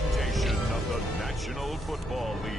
presentation of the National Football League.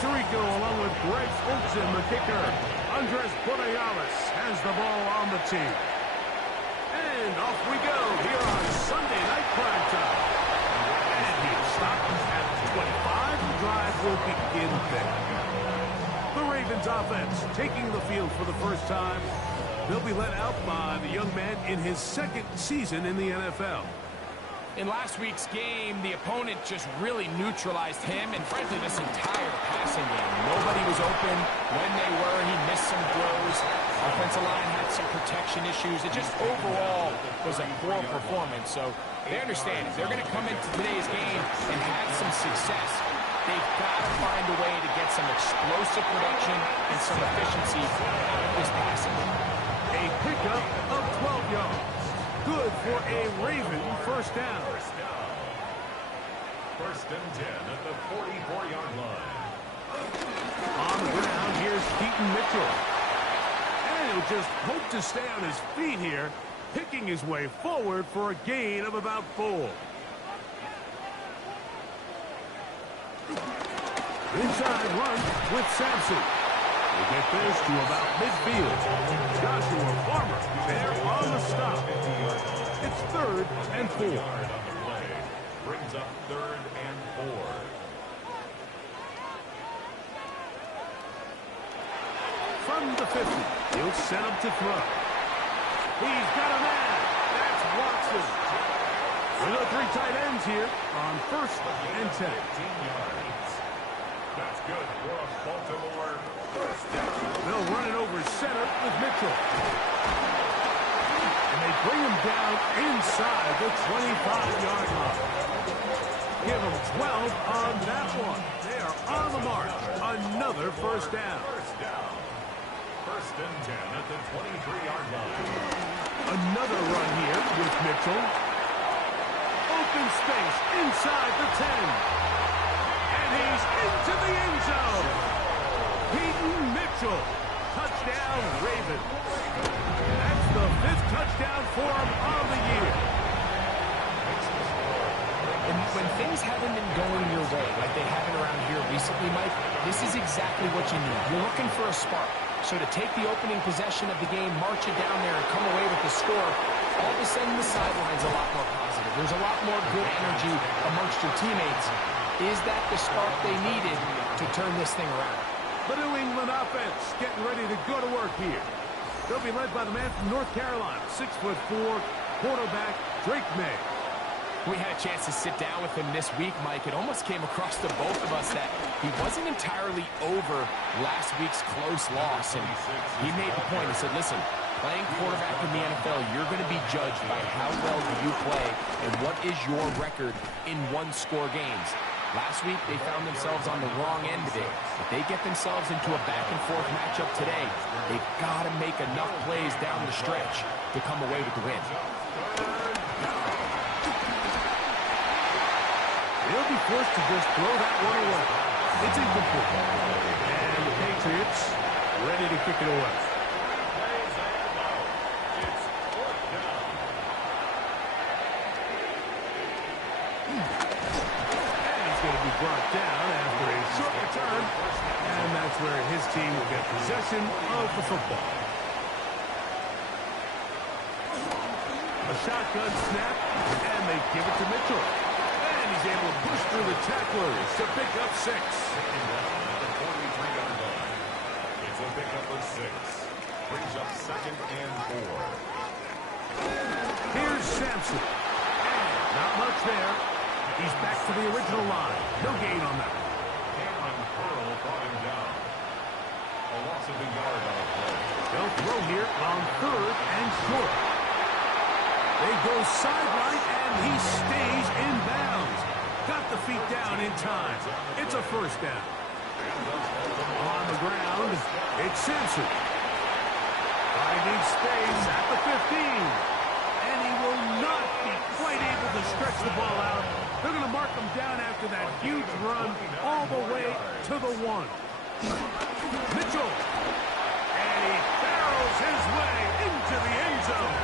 Tirico along with Greg Olsen, the kicker. Andres Bordayalis has the ball on the tee. And off we go here on Sunday Night Prime Time. And he stopped at 25. The drive will begin there. The Ravens offense taking the field for the first time. They'll be led out by the young man in his second season in the NFL. In last week's game, the opponent just really neutralized him and, frankly, this entire passing game. Nobody was open. When they were, he missed some throws. Offensive line had some protection issues. It just overall was a poor performance. So they understand if they're going to come into today's game and have some success, they've got to find a way to get some explosive production and some efficiency out of this passing game. A pickup of 12 yards. Good for a Raven first down. First and 10 at the 44-yard line. On the ground, here's Keaton Mitchell. And he'll just hope to stay on his feet here, picking his way forward for a gain of about 4. Inside run with Sampson. They get this to about midfield. Joshua Farmer there on the stop. It's 3rd and 4. Brings up 3rd and 4. From the 50, he'll set up to throw. He's got a man. That's Watson. With the 3 tight ends here on 1st and 10. That's good for a Baltimore first down. They'll run it over center with Mitchell. And they bring him down inside the 25-yard line. Give them 12 on that one. They are on the march. Another first down. First and 10 at the 23-yard line. Another run here with Mitchell. Open space inside the 10. And he's into the end zone. Keaton Mitchell. Touchdown, Ravens. That's the 5th touchdown for him on the year. And when things haven't been going your way, like they haven't around here recently, Mike, this is exactly what you need. You're looking for a spark. So to take the opening possession of the game, march it down there, and come away with the score, all of a sudden the sideline's a lot more positive. There's a lot more good energy amongst your teammates. Is that the spark they needed to turn this thing around? The New England offense getting ready to go to work here. They'll be led by the man from North Carolina, 6'4", quarterback Drake May. We had a chance to sit down with him this week, Mike. It almost came across to both of us that he wasn't entirely over last week's close loss. And he made the point. He said, listen, playing quarterback in the NFL, you're going to be judged by how well do you play and what is your record in one-score games. Last week, they found themselves on the wrong end of it. If they get themselves into a back-and-forth matchup today, they've got to make enough plays down the stretch to come away with the win. They'll be forced to just throw that one away. It's incomplete. And the Patriots ready to kick it away. Brought down after a short return, and that's where his team will get possession of the football. A shotgun snap, and they give it to Mitchell. And he's able to push through the tacklers to pick up 6. At the 43-yard line. It's a pickup of 6. Brings up 2nd and 4. Here's Sampson. And not much there. He's back to the original line. No gain on that. Cameron Curl brought him down. A loss of a yard on the play. They'll throw here on 3rd and short. They go sideline, and he stays in bounds. Got the feet down in time. It's a first down. On the ground, it's Sampson. Finding space at the 15. And he will not be quite able to stretch the ball out. They're going to mark him down after that huge run all the way to the 1. Mitchell. And he barrels his way into the end zone.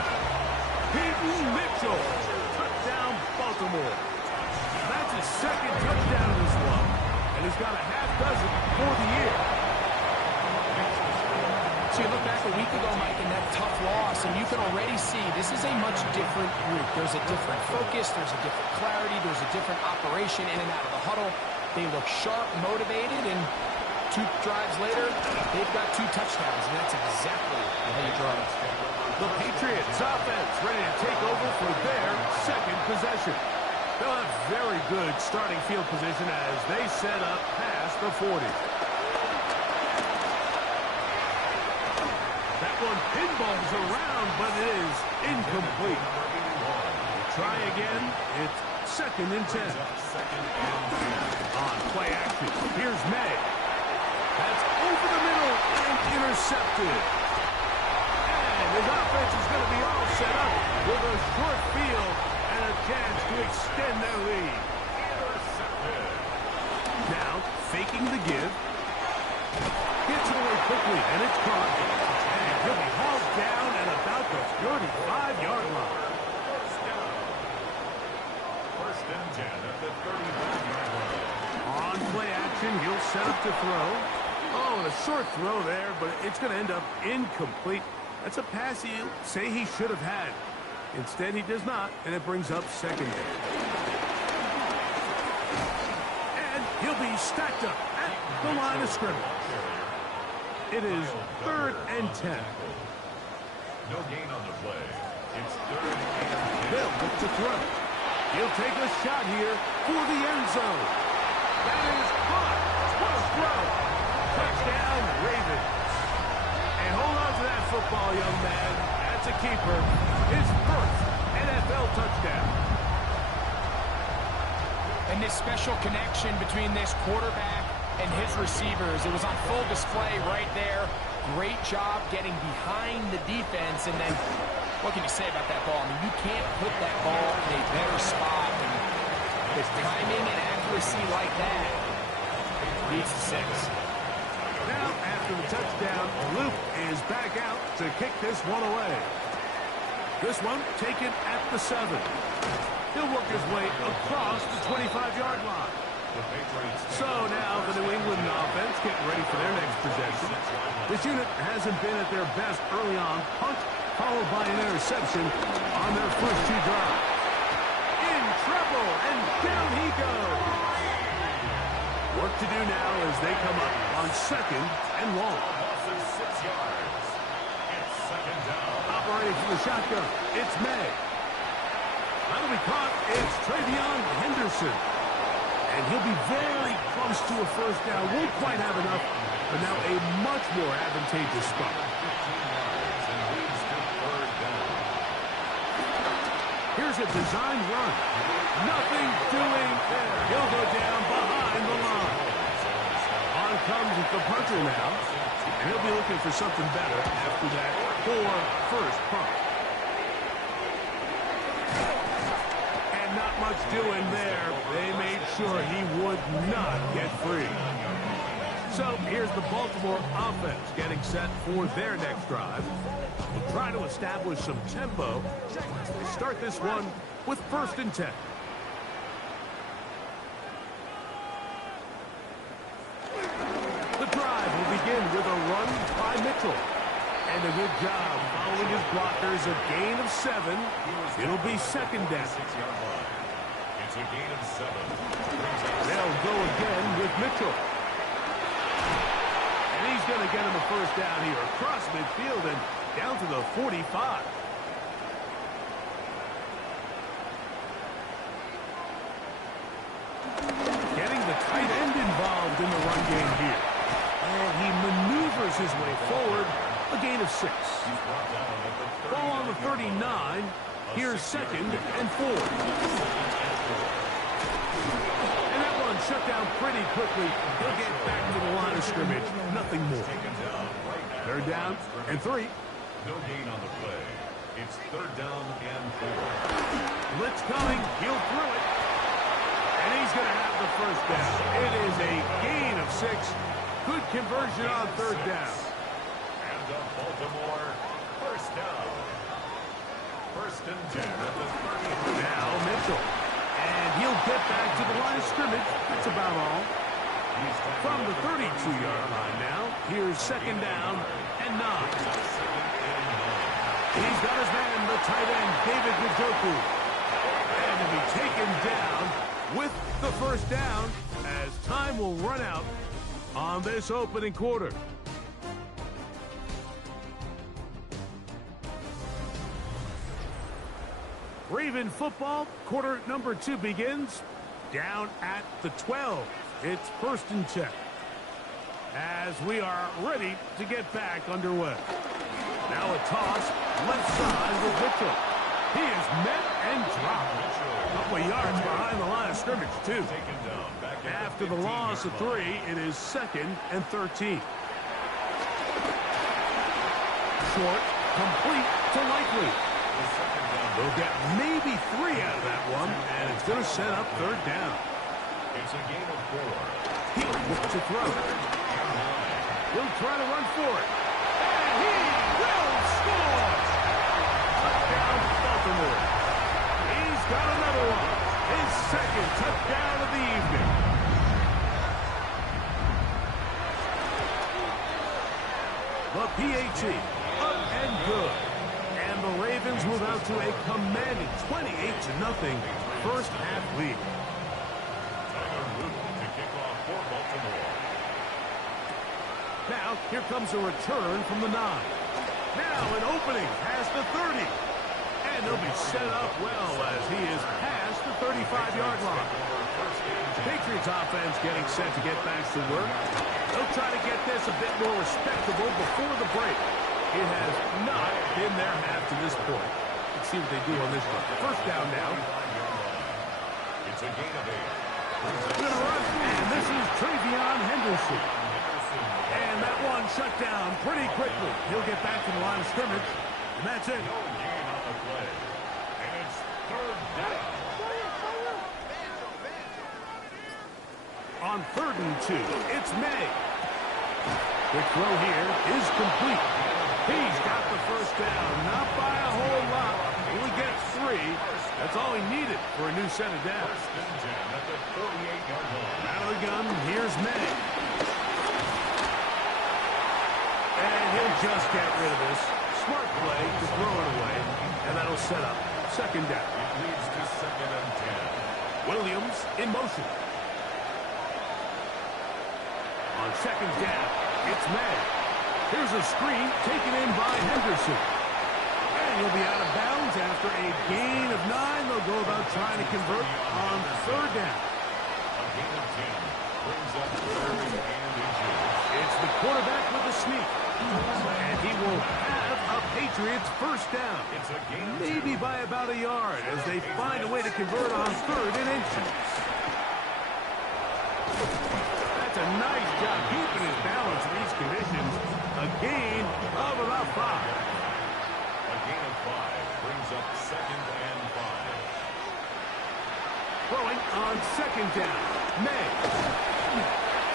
Peyton Mitchell. Touchdown, Baltimore. That's his 2nd touchdown this one. And he's got a half dozen for the year. So you look back a week ago, Mike, in that tough loss, and you can already see this is a much different group. There's a different focus, there's a different clarity, there's a different operation in and out of the huddle. They look sharp, motivated, and 2 drives later, they've got 2 touchdowns, and that's exactly how you draw it. The Patriots offense ready to take over for their 2nd possession. They'll have very good starting field position as they set up past the 40. That one pinballs around, but it is incomplete. Try again. It's 2nd and 10. On play action, here's May. That's over the middle and intercepted. And his offense is going to be all set up with a short field and a chance to extend their lead. Now, faking the give. Gets it away quickly, and it's caught. And he'll be hauled down at about the 35-yard line. First and 10 at the 35-yard line. On play action, he'll set up to throw. Oh, and a short throw there, but it's going to end up incomplete. That's a pass he'll say he should have had. Instead, he does not, and it brings up 2nd down. And he'll be stacked up at the line of scrimmage. It is 3rd and 10. No gain on the play. It's 3rd and 10. They'll look to throw. He'll take a shot here for the end zone. That is caught. What a throw. Touchdown, Ravens. And hold on to that football, young man. That's a keeper. His first NFL touchdown. And this special connection between this quarterback and his receivers, it was on full display right there. Great job getting behind the defense, and then what can you say about that ball? I mean, you can't put that ball in a better spot. And with timing and accuracy like that, leads to 6. Now, after the touchdown, Luke is back out to kick this one away. This one taken at the 7. He'll work his way across the 25-yard line. So now the New England offense getting ready for their next possession. This unit hasn't been at their best early on. Punt followed by an interception on their first 2 drives. In trouble, and down he goes. Work to do now as they come up on 2nd and long. Loss 6 yards. It's 2nd down. Operating from the shotgun, it's May. That'll be caught. It's Travion Henderson. And he'll be very close to a first down. Won't quite have enough, but now a much more advantageous spot. Here's a design run. Nothing doing there. He'll go down behind the line. On comes the punter now. And he'll be looking for something better after that poor first punt. And not much doing there. They made sure he would not get free. So here's the Baltimore offense getting set for their next drive. We'll try to establish some tempo. They start this one with 1st and 10. The drive will begin with a run by Mitchell. And a good job following his blockers, a gain of 7. It'll be 2nd down. It's a gain of 7. They'll go again with Mitchell. And he's going to get him a 1st down here across midfield and down to the 45. Getting the tight end involved in the run game here. And he maneuvers his way forward, a gain of 6. Ball on the 39. Here's 2nd and 4. And that one shut down pretty quickly. He'll get back to the line of scrimmage. Nothing more. 3rd down and 3. No gain on the play. It's 3rd down and 4. Blitz coming. He'll throw it. And he's going to have the 1st down. It is a gain of 6. Good conversion on 3rd down. And a Baltimore 1st down. 1st and 10 at the 30. Now Mitchell. And he'll get back to the line of scrimmage. That's about all. From the 32-yard line now, here's 2nd down and 9. He's got his man, the tight end, David Njoku. And to be taken down with the 1st down as time will run out on this opening quarter. Raven football, quarter number 2 begins down at the 12. It's 1st and 10. As we are ready to get back underway. Now a toss, left side with Mitchell. He is met and dropped. A couple of yards behind the line of scrimmage, too. After the loss of 3, it is 2nd and 13. Short, complete to Likely. They'll get maybe 3 out of that one, and it's going to set up 3rd down. It's a gain of 4. He'll look to throw. He'll try to run for it. And he will score! Touchdown, Baltimore. He's got another one. His 2nd touchdown of the evening. The PAT, up and good. And the Ravens move out to a commanding 28-0 first half lead. Now, here comes a return from the 9. Now, an opening past the 30. And he'll be set up well as he is past the 35-yard line. The Patriots offense getting set to get back to work. They'll try to get this a bit more respectable before the break. It has not been their half to this point. Let's see what they do on this one. 1st down now. It's a gain of 8. Gonna run, and this is Travion Henderson. And that one shut down pretty quickly. He'll get back to the line of scrimmage, and that's it. No gain on the play. And it's 3rd down. On 3rd and 2, it's May. The throw here is complete. He's got the 1st down, not by a whole lot. Only gets 3. That's all he needed for a new set of downs. 1st and 10 at the 48-yard line. Out of the gun, here's May. And he'll just get rid of this. Smart play to throw it away, and that'll set up 2nd down. It leads to 2nd and 10. Williams in motion. On 2nd down, it's May. Here's a screen taken in by Henderson. And he'll be out of bounds after a gain of 9. They'll go about trying to convert on 3rd down. A gain of 10 brings up 3rd and inches. It's the quarterback with a sneak. And he will have a Patriots 1st down. It's a gain of Maybe by about a yard as they find a way to convert on 3rd and inches. nice job keeping his balance in these conditions. A gain of about 5. A gain of 5 brings up 2nd and 5. Throwing on 2nd down. May.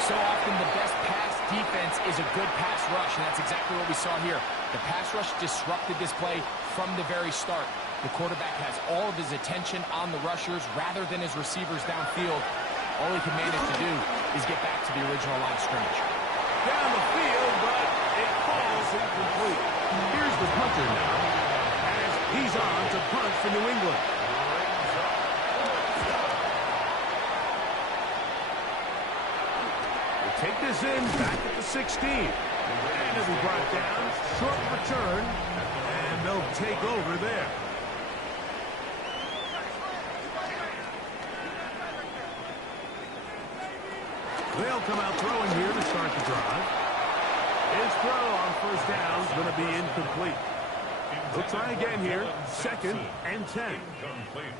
So often the best pass defense is a good pass rush, and that's exactly what we saw here. The pass rush disrupted this play from the very start. The quarterback has all of his attention on the rushers rather than his receivers downfield. All he can manage to do is get back to the original line of scrimmage. Down the field, but it falls incomplete. Here's the punter now, as he's on to punt for New England. We'll take this in back at the 16. And it'll be brought down, short return, and they'll take over there. They'll come out throwing here to start the drive. His throw on 1st down is going to be incomplete. We'll try again here. 2nd and 10. Incomplete.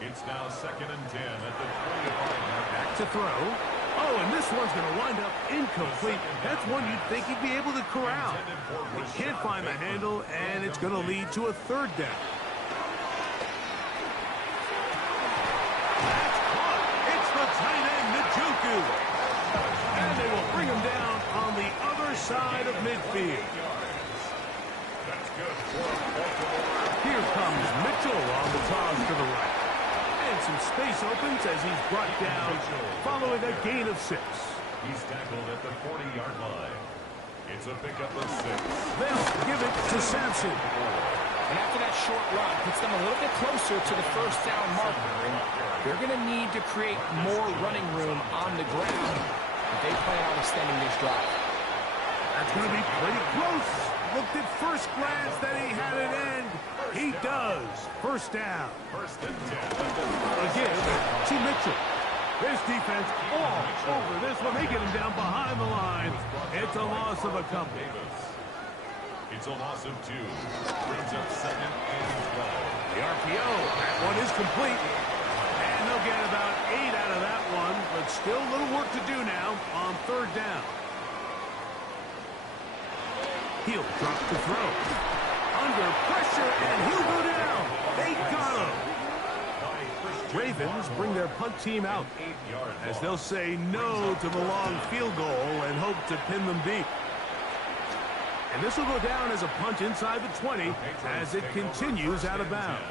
It's now 2nd and 10 at the 20-yard Back to throw. Oh, and this one's going to wind up incomplete. That's one you'd think he'd be able to corral. He can't find the handle, and it's going to lead to a 3rd down. That's caught. It's the tight end, Njoku. And they will bring him down on the other side of midfield. That's good for Baltimore. Here comes Mitchell on the toss to the right. And some space opens as he's brought down following a gain of 6. He's tackled at the 40-yard line. It's a pickup of 6. They'll give it to Sampson. And after that short run, puts them a little bit closer to the 1st down marker. And they're going to need to create more running room on the ground if they plan on extending this drive. That's going to be pretty close. Looked at first glance that he had it end. He does. 1st down. 1st and 10. Again to Mitchell. This defense all over this one. They get him down behind the line. It's a loss of a couple. It's a loss of 2. Brings up 2nd and 12. The RPO. That one is complete. And they'll get about 8 out of that one. But still a little work to do now on 3rd down. He'll drop the throw. Under pressure, and he'll go down. They got him. Ravens bring their punt team out as they'll say no to the long field goal and hope to pin them deep. And this will go down as a punt inside the 20 as it continues out of bounds.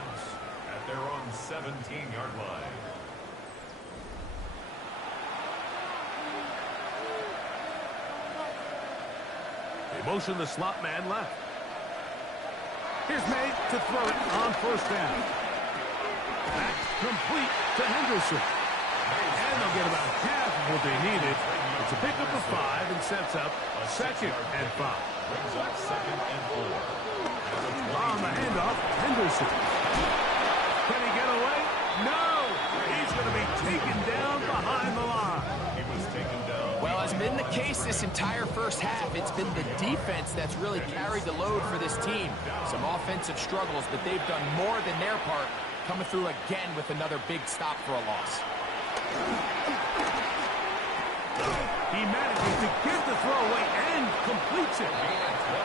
At their own 17-yard line. They motion the slot man left. Here's May to throw it on 1st down. That's complete to Henderson. And they'll get about half of what they needed. It's a pickup of 5 and sets up a 2nd and 5. Brings up 2nd and 4. On the handoff, Henderson. Can he get away? No! He's going to be taken down behind the line. He was taken down. Well, as been the case this entire 1st half, it's been the defense that's really carried the load for this team. Some offensive struggles, but they've done more than their part, coming through again with another big stop for a loss. He manages to get the throw away and completes it.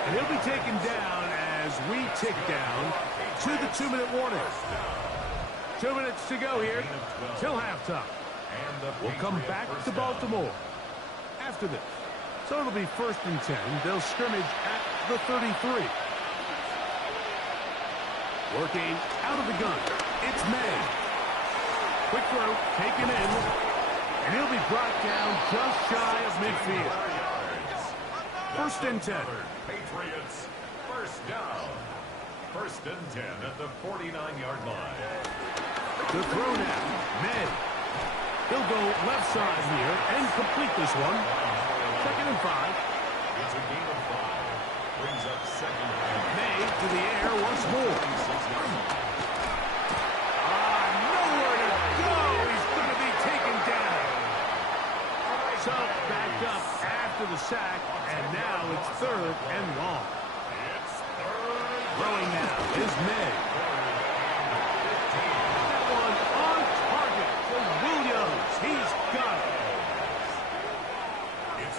And he'll be taken down as we tick down to the 2-minute warning. 2 minutes to go here till halftime. We'll come back to Baltimore after this. So it'll be 1st and 10. They'll scrimmage at the 33. Working out of the gun. It's May. Quick throw, taken in. And he'll be brought down just shy of midfield. 1st and 10. Patriots, 1st down. 1st and 10 at the 49-yard line. The throw now. May. He'll go left side here and complete this one. 2nd and 5. It's a gain of 5. Brings up 2nd and May to the air once more. Nowhere to go. He's going to be taken down. So backed up after the sack, and now it's 3rd and long. it's 3rd. Throwing now is May. That one on target to Williams. He's got it.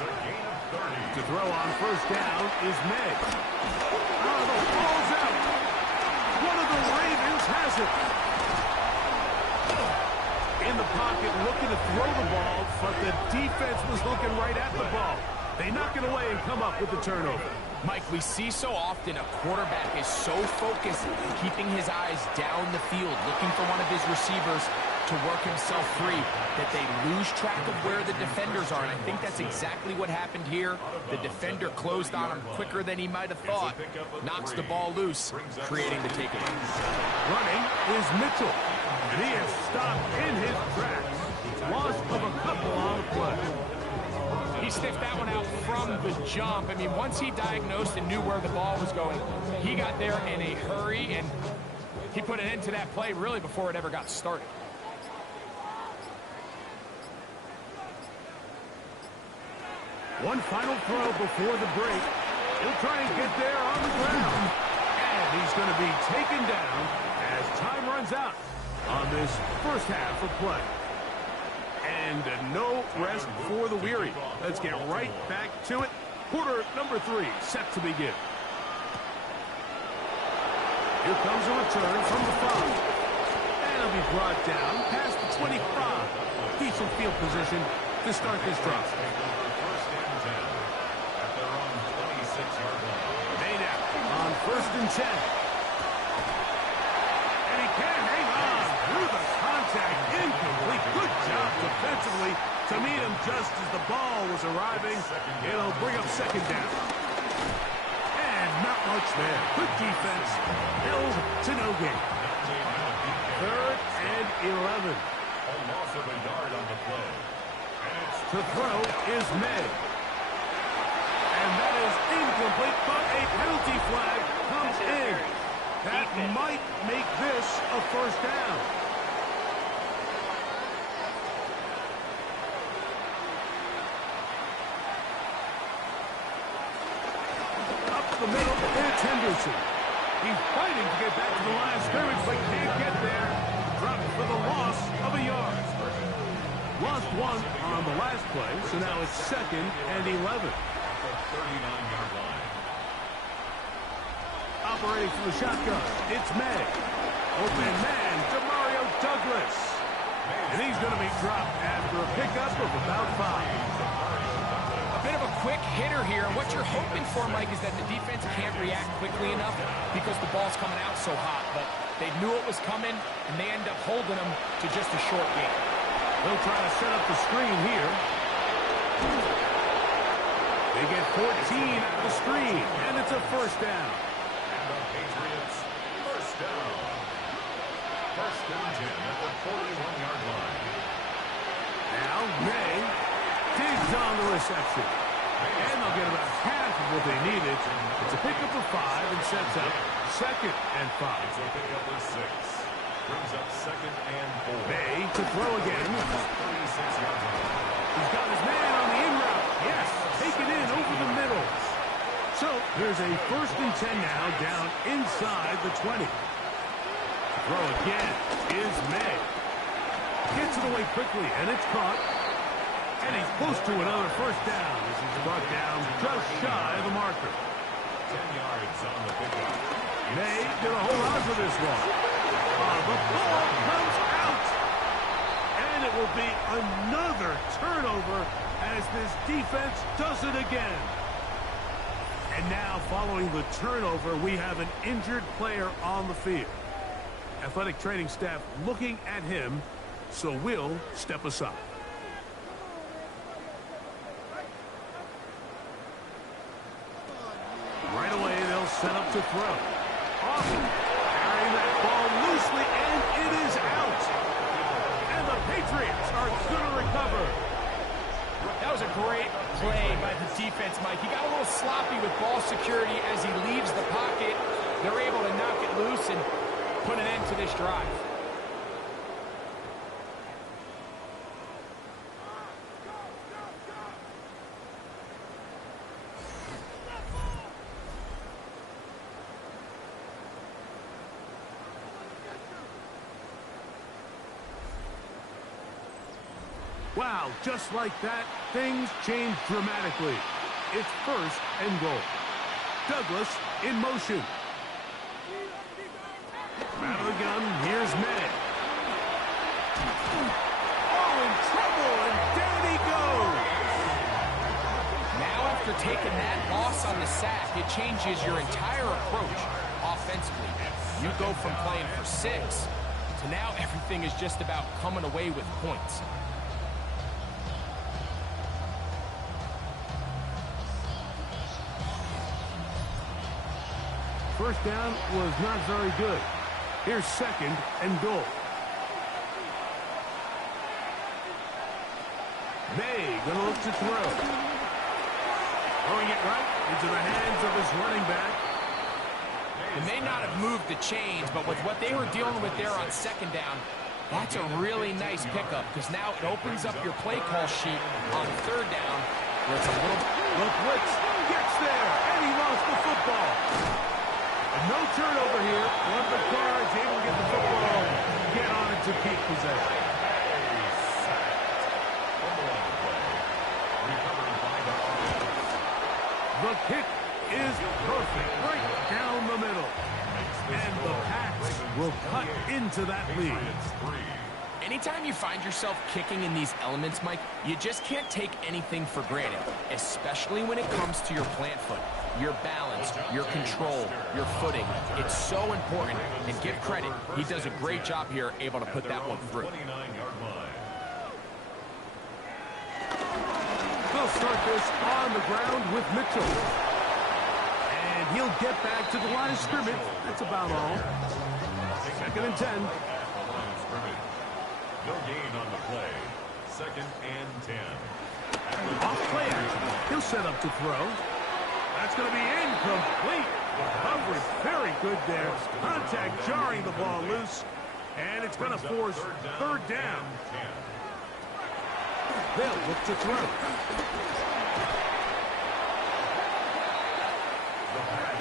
a gain of 30. To throw on first down is May. The ball's out. One of the Ravens has it. In the pocket, looking to throw the ball, but the defense was looking right at the ball. They knock it away and come up with the turnover. Mike, we see so often a quarterback is so focused, keeping his eyes down the field, looking for one of his receivers to work himself free, that they lose track of where the defenders are. And I think that's exactly what happened here. The defender closed on him quicker than he might have thought, knocks the ball loose, creating the takeaway. Running is Mitchell. And he is stopped in his tracks. Loss of a couple on the play. He sniffed that one out from the jump. I mean, once he diagnosed and knew where the ball was going, he got there in a hurry, and he put an end to that play really before it ever got started. One final throw before the break. He'll try and get there on the ground. And he's going to be taken down as time runs out on this first half of play. And no rest for the weary. Let's get right back to it. Quarter number 3 set to begin. Here comes a return from the 5. And it'll be brought down past the 25. Decent field position to start this drive. Made out on first and 10. And he can hang on through the contact. Incomplete. Good job defensively to meet him just as the ball was arriving. It'll bring up second down. And not much there. Good defense. Held to no gain. Third and 11. A loss of a yard on the play. To throw is May. And that is incomplete, but a penalty flag comes in. That might make this a first down. Up the middle, it's Henderson. He's fighting to get back to the line of scrimmage, but can't get there. Dropped for the loss of a yard. Lost one on the last play, so now it's second and 11. 39-yard line. Operating from the shotgun, it's May. Open man, Demario Douglas. And he's going to be dropped after a pickup of about 5. A bit of a quick hitter here. And what you're hoping for, Mike, is that the defense can't react quickly enough because the ball's coming out so hot. But they knew it was coming, and they end up holding them to just a short game. They'll try to set up the screen here. They get 14 out of the screen, and it's a first down. And the Patriots, first down. First and 10 at the 41-yard line. Now May digs on the reception. And they'll get about half of what they needed. It's a pickup of 5 and sets up second and 5. It's a pickup of 6. Brings up second and 4. May to throw again. 36-yard line. He's got his man on the in route. Yes, taken in over the middle. So here's a first and 10 now down inside the 20. Throw again is May. Gets it away quickly, and it's caught. And he's close to another first down as he's brought down just shy of the marker. 10 yards on the pickup. May gonna hold on to this one. The ball comes out. And it will be another turnover as this defense does it again. And now, following the turnover, we have an injured player on the field. Athletic training staff looking at him, so we'll step aside. Right away, they'll set up to throw. Awesome. Carrying that ball loosely, and it is out. And the Patriots are going to recover. That was a great play by the defense, Mike. He got a little sloppy with ball security as he leaves the pocket. They're able to knock it loose and put an end to this drive. Wow, just like that, things change dramatically. It's first and goal. Douglas in motion. Out of the gun, here's May. Oh, in trouble, and down he goes. Now after taking that loss on the sack, it changes your entire approach offensively. You go from playing for 6 to now everything is just about coming away with points. First down was not very good. Here's second and goal. May gonna look to throw. Throwing it right into the hands of his running back. They may not have moved the chains, but with what they were dealing with there on second down, that's a really nice pickup because now it opens up your play call sheet on third down where it's a little... The blitz gets there, and he lost the football. No turnover here. One of the Cards able to get the football, get on it to keep possession. The kick is perfect, right down the middle. And the Pats will cut into that lead. Anytime you find yourself kicking in these elements, Mike, you just can't take anything for granted, especially when it comes to your plant foot, your balance, your control, your footing. It's so important, and give credit. He does a great job here, able to put that one through. They'll start this on the ground with Mitchell. And he'll get back to the line of scrimmage. That's about all. Second and 10. No gain on the play. Second and 10. Off play action. He'll set up to throw. That's going to be incomplete. Coverage very good there. Contact jarring the ball loose. And it's going to force third down. They'll look to throw.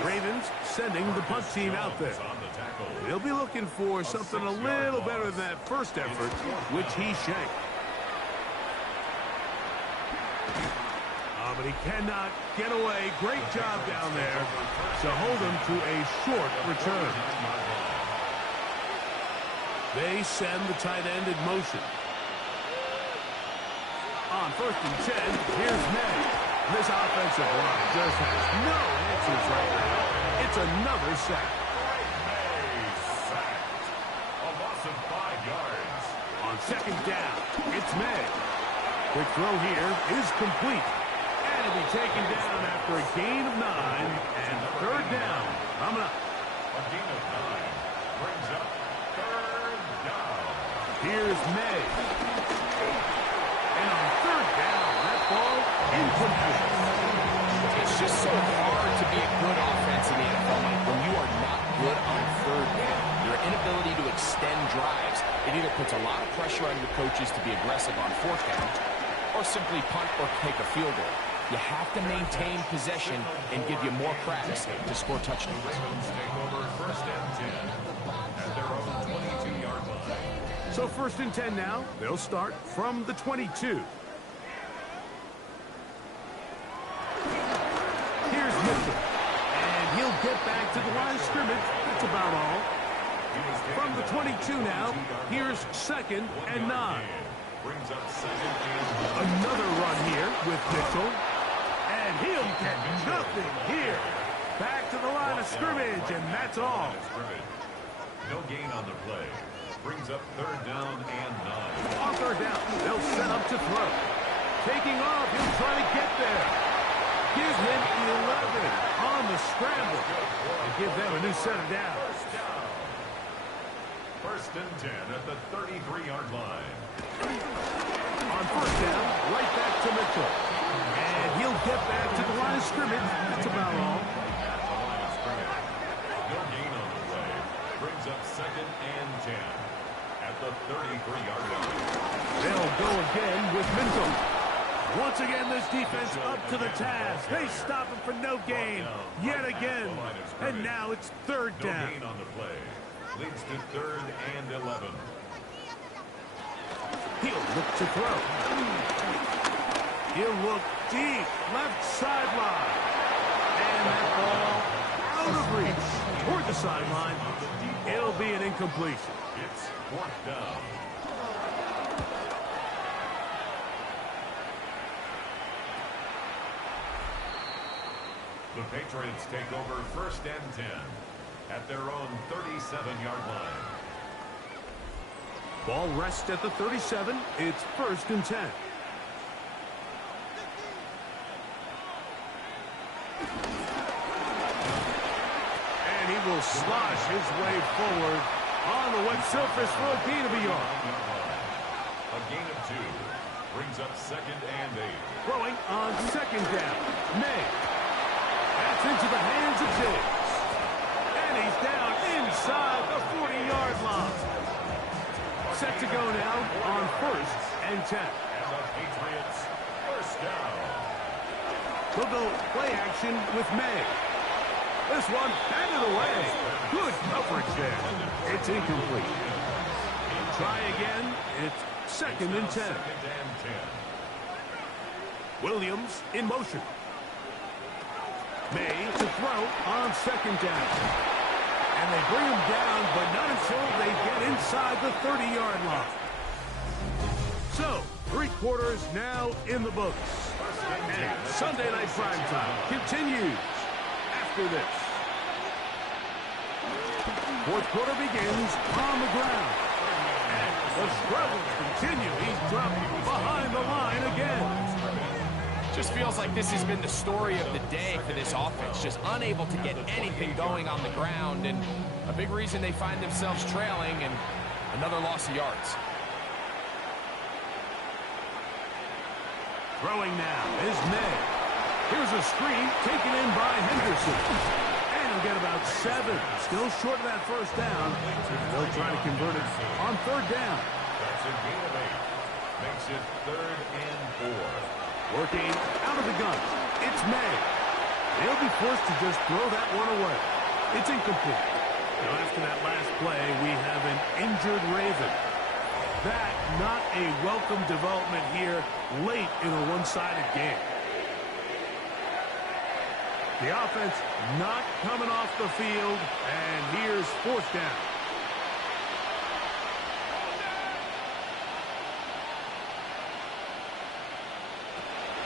Ravens sending the punt team out there. They'll be looking for something a little better than that first effort, which he shanked. But he cannot get away. Great job down there to hold him to a short return. They send the tight end in motion. On first and 10, here's May. This offensive line just has no answers right now. It's another sack. A loss of 5 yards. On second down, it's May. Quick throw here is complete. And it'll be taken down after a gain of 9. And third down coming up. A gain of 9 brings up third down. Here's May. And on third down, that ball incomplete. It's just so hard to be a good offense in the NFL, Mike, when you are not good on third down. Your inability to extend drives, it either puts a lot of pressure on your coaches to be aggressive on fourth down or simply punt or take a field goal. You have to maintain possession and give you more cracks to score touchdowns. Take over first and 10 at their own 22-yard line. So first and 10 now. They'll start from the 22. Here's Mitchell. And he'll get back to the line of scrimmage. That's about all. From the 22 now, here's second and 9. Brings up second and Another run here with Mitchell. And he'll get nothing here. Back to the line of scrimmage, and that's all. no gain on the play. Brings up third down and 9. On third down, they'll set up to throw. Taking off, he'll try to get there. Give him 11 on the scramble. And give them a new set of downs. First and 10 at the 33-yard line. On first down, right back to Mitchell. And he'll get back to the line of scrimmage. That's about all. At the line of scrimmage. No gain on the play. Brings up second and 10 at the 33-yard line. They'll go again with Mitchell. Once again, this defense up to the task. They stop him for no gain yet again. And now it's third down. No gain on the play. Leads to third and 11. He'll look to throw. He'll look deep, left sideline. And that ball out of reach toward the sideline. It'll be an incompletion. It's fourth down. The Patriots take over first and 10 at their own 37-yard line. Ball rests at the 37. It's first and 10. And he will slosh his way forward on the wet surface for a gain of a yard. A gain of 2 brings up second and 8. Throwing on second down. May. That's into the hands of Diggs. And he's down inside the 40-yard line. Set to go now on first and 10. And the Patriots first down. We'll go play action with May. This one handed away. Good coverage there. It's incomplete. Try again. It's second and 10. Second and 10. Williams in motion. May to throw on second down. And they bring him down, but not until they get inside the 30-yard line. So, 3 quarters now in the books. And Sunday Night Primetime continues after this. Fourth quarter begins on the ground. And the struggles continue. He's dropped behind the line again. Just feels like this has been the story of the day for this offense. Just unable to get anything going on the ground. And a big reason they find themselves trailing and another loss of yards. Throwing now is May. Here's a screen taken in by Henderson. And he'll get about 7. Still short of that first down. They'll try to convert it on third down. That's a gain of 8. Makes it third and 4. Working out of the gun. It's May. They'll be forced to just throw that one away. It's incomplete. Now after that last play, we have an injured Raven. That not a welcome development here late in a one-sided game. The offense not coming off the field, and here's fourth down.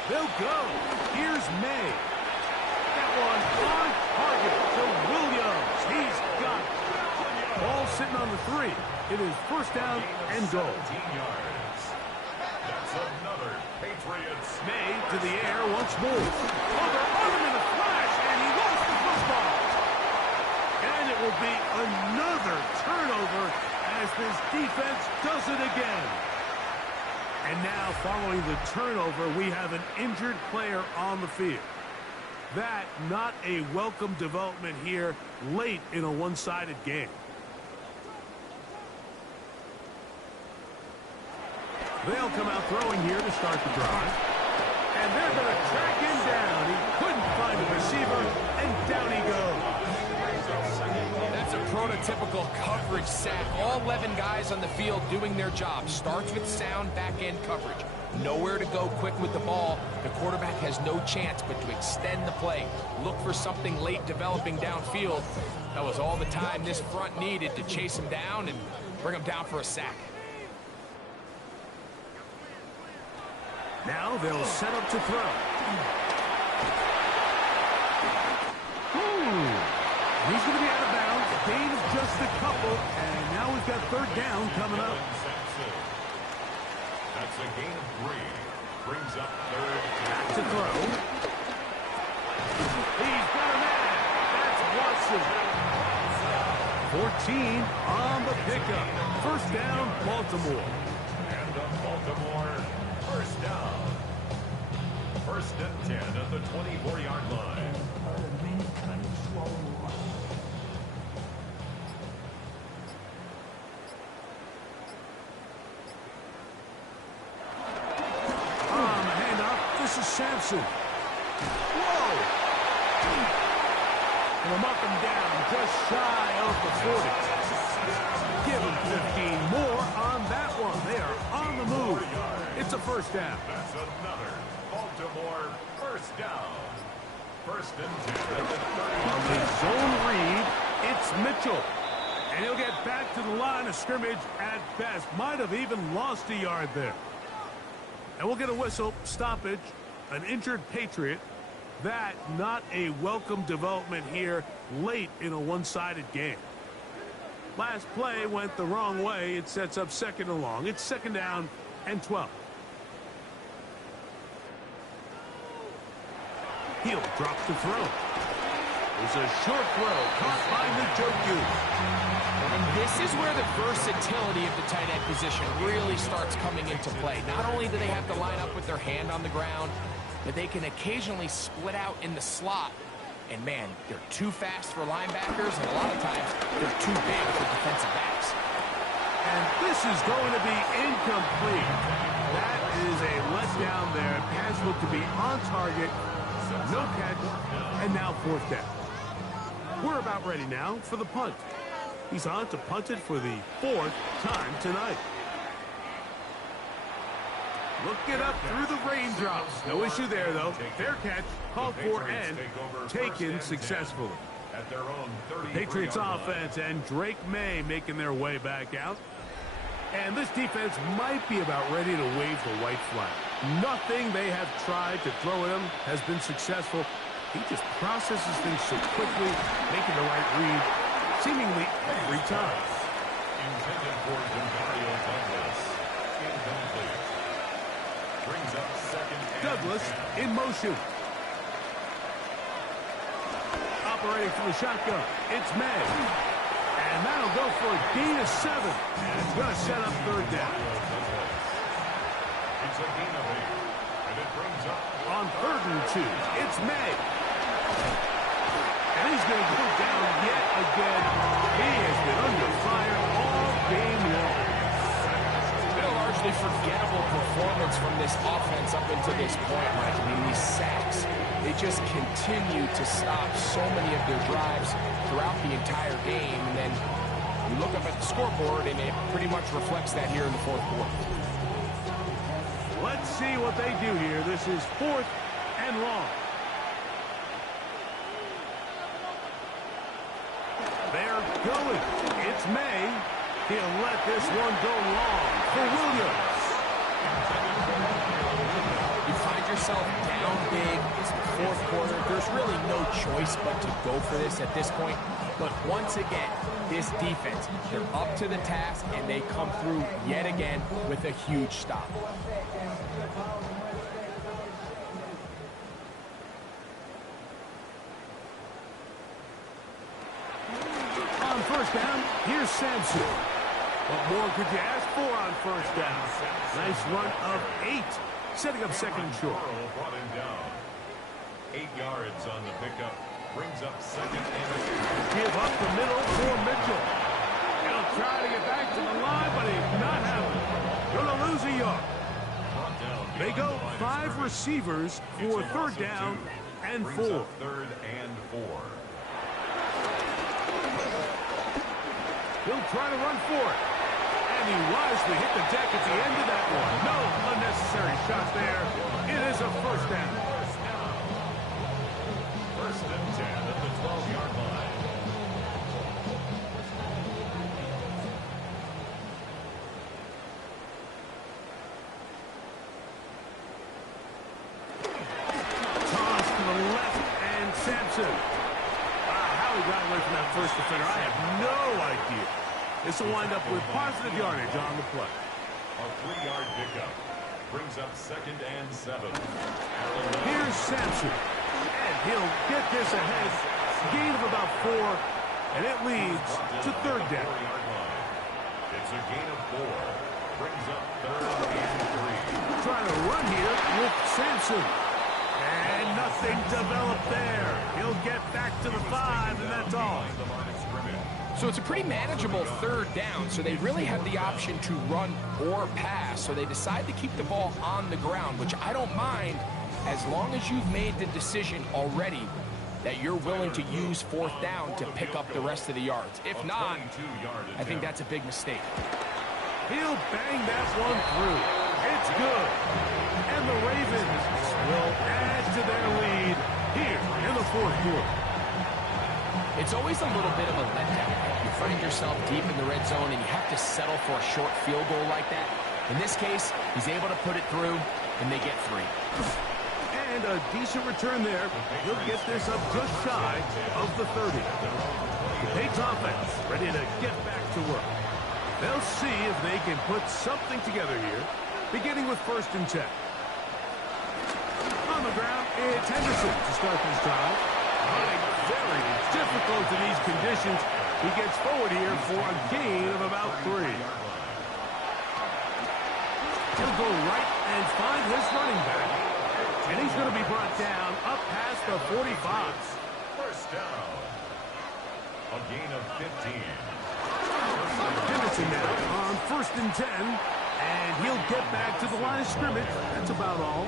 They'll go. Here's May. That one on target to Williams. He's got it. Ball sitting on the 3. It is first down and goal. 17 yards. That's another Patriots. May to the air once more. Over him in a flash, and he lost the football. And it will be another turnover as this defense does it again. And now, following the turnover, we have an injured player on the field. That not a welcome development here late in a one-sided game. They'll come out throwing here to start the drive. And they're going to track him down. He couldn't find a receiver, and down he goes. That's a prototypical coverage sack. All 11 guys on the field doing their job. Starts with sound back-end coverage. Nowhere to go quick with the ball. The quarterback has no chance but to extend the play. Look for something late developing downfield. That was all the time this front needed to chase him down and bring him down for a sack. Now they'll set up to throw. He's going to be out of bounds. Gain of just a couple. And now we've got third down coming up. That's a gain of 3. Brings up third. Back to throw. He's got a man. That's Watson. 14 on the pickup. First down, Baltimore. And the Baltimore first down. First and 10 at the 24-yard line. On the handoff, this is Sampson. Whoa! And they'll mark him down just shy of the 40. Give them 15 more on that one. They are on the move. It's a first down. That's another Baltimore first down. First and 10 at the 30. On the zone read, it's Mitchell. And he'll get back to the line of scrimmage at best. Might have even lost a yard there. And we'll get a whistle, stoppage, an injured Patriot. That not a welcome development here late in a one-sided game. Last play went the wrong way. It sets up second and long. It's second down and 12. Hill drops the throw. It's a short throw caught by Njoku. And this is where the versatility of the tight end position really starts coming into play. Not only do they have to line up with their hand on the ground, but they can occasionally split out in the slot. And man, they're too fast for linebackers, and a lot of times they're too big for defensive backs. And this is going to be incomplete. That is a letdown there. Pass looked to be on target. No catch, and now fourth down. We're about ready now for the punt. He's on to punt it for the fourth time tonight. Looking up through the raindrops. No issue there, though. Fair catch, called for, and taken successfully. At their own Patriots offense and Drake May making their way back out. And this defense might be about ready to wave the white flag. Nothing they have tried to throw at him has been successful. He just processes things so quickly, making the right read, seemingly every time. Intended for Demario Douglas. Incomplete. Brings up second and Douglas 10. in motion. Operating from the shotgun, it's May. And that'll go for a gain of 7. And it's going to set up third down. It's a gain of 8. And it brings up On 3rd and 2, it's May. And he's going to go down yet again. He has been under fire all game long. It's been a largely forgettable performance from this offense up until this point, Mike. I mean, these sacks, they just continue to stop so many of their drives throughout the entire game. And then you look up at the scoreboard, and it pretty much reflects that here in the fourth quarter. Let's see what they do here. This is 4th and long. They're going. It's May. He'll let this one go long for Williams. You find yourself down big. It's the fourth quarter. There's really no choice but to go for this at this point. But once again, this defense, they're up to the task, and they come through yet again with a huge stop. On first down, here's Sampson. What more could you ask for on first down? Nice run of 8, setting up second and short. Burrow brought him down. 8 yards on the pickup. Brings up second and 2. Give up the middle for Mitchell. He'll try to get back to the line, but he's not having it. Going to lose a yard. Brought down They go beyond the line of 5 scrimmage. receivers for It's a third loss of down 2. and Brings 4. up 3rd and 4. He'll try to run for it. And he wisely hit the deck at the end of that one. No unnecessary shot there. It is a first down. First and 10 at the 12-yard line. Toss to the left, and Sampson. How he got away from that first defender, I have no idea. This will wind up with positive yardage on the play. A 3-yard pickup. Brings up second and 7. Here's Sampson. And he'll get this ahead. Gain of about 4, and it leads to third down. It's a gain of 4. Brings up 3rd and 3. Trying to run here with Sampson. And nothing developed there. He'll get back to the 5, and that's all. The line of scrimmage. So it's a pretty manageable third down, so they really have the option to run or pass. So they decide to keep the ball on the ground, which I don't mind as long as you've made the decision already that you're willing to use fourth down to pick up the rest of the yards. If not, I think that's a big mistake. He'll bang that one through. It's good. And the Ravens will add to their lead here in the fourth quarter. It's always a little bit of a letdown. You find yourself deep in the red zone and you have to settle for a short field goal like that. In this case, he's able to put it through, and they get 3. And a decent return there. He'll get this up just shy of the 30. The Patriots offense ready to get back to work. They'll see if they can put something together here, beginning with 1st and 10. On the ground, it's Henderson to start this drive. Running very difficult in these conditions. He gets forward here for a gain of about 3. He'll go right and find his running back. And he's going to be brought down up past the 45. First down. A gain of 15. Henderson now on 1st and 10. And he'll get back to the line of scrimmage. That's about all.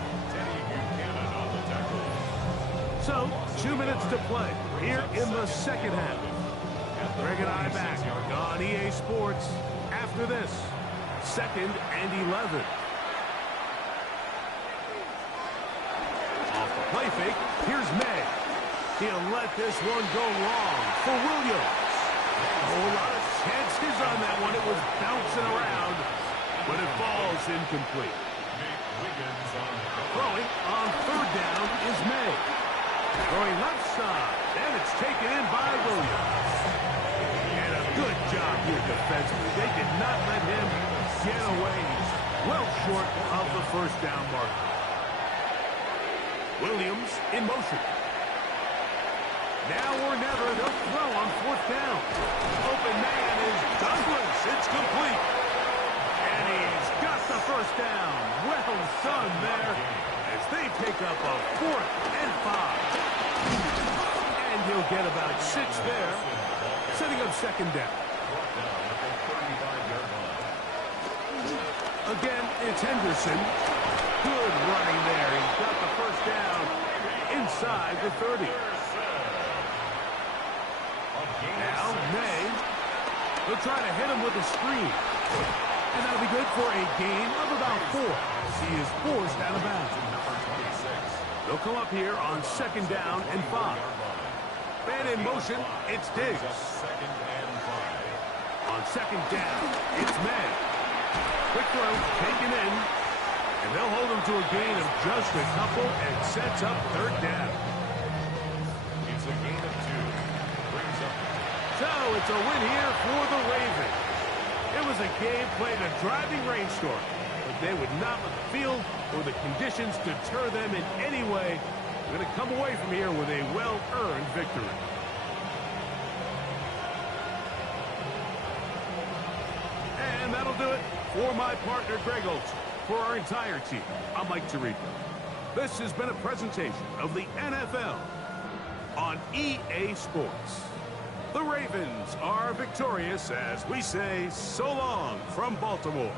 So, 2 minutes to play here in the second half. Greg and I back on EA Sports after this. 2nd and 11. Off the play fake, here's May. He'll let this one go long for Williams. A whole lot of chances on that one. It was bouncing around, but it falls incomplete. Throwing on 3rd down is May. Throwing left side, and it's taken in by Williams. And a good job here defensively. They did not let him get away. He's well short of the 1st down marker. Williams in motion. Now or never, they'll throw on 4th down. Open man is Douglas. It's complete. And he's got the 1st down. Well done there as they pick up a 4th and 5. And he'll get about 6 there, setting up 2nd down. Again, it's Henderson. Good running there. He's got the 1st down inside the 30. Now, May. They'll try to hit him with a screen. And that'll be good for a gain of about 4. He is forced out of bounds. They'll come up here on 2nd down and 5. Man in motion, it's Diggs. On 2nd down, it's May. Quick throw, taken in. And they'll hold him to a gain of just a couple and sets up 3rd down. It's a gain of 2. Brings up. So it's a win here for the Ravens. It was a game played in a driving rainstorm, but they would not let the field or the conditions deter them in any way. They're going to come away from here with a well-earned victory. And that'll do it for my partner, Greg Olson. For our entire team, I'm Mike Tirico. This has been a presentation of the NFL on EA Sports. The Ravens are victorious as we say so long from Baltimore.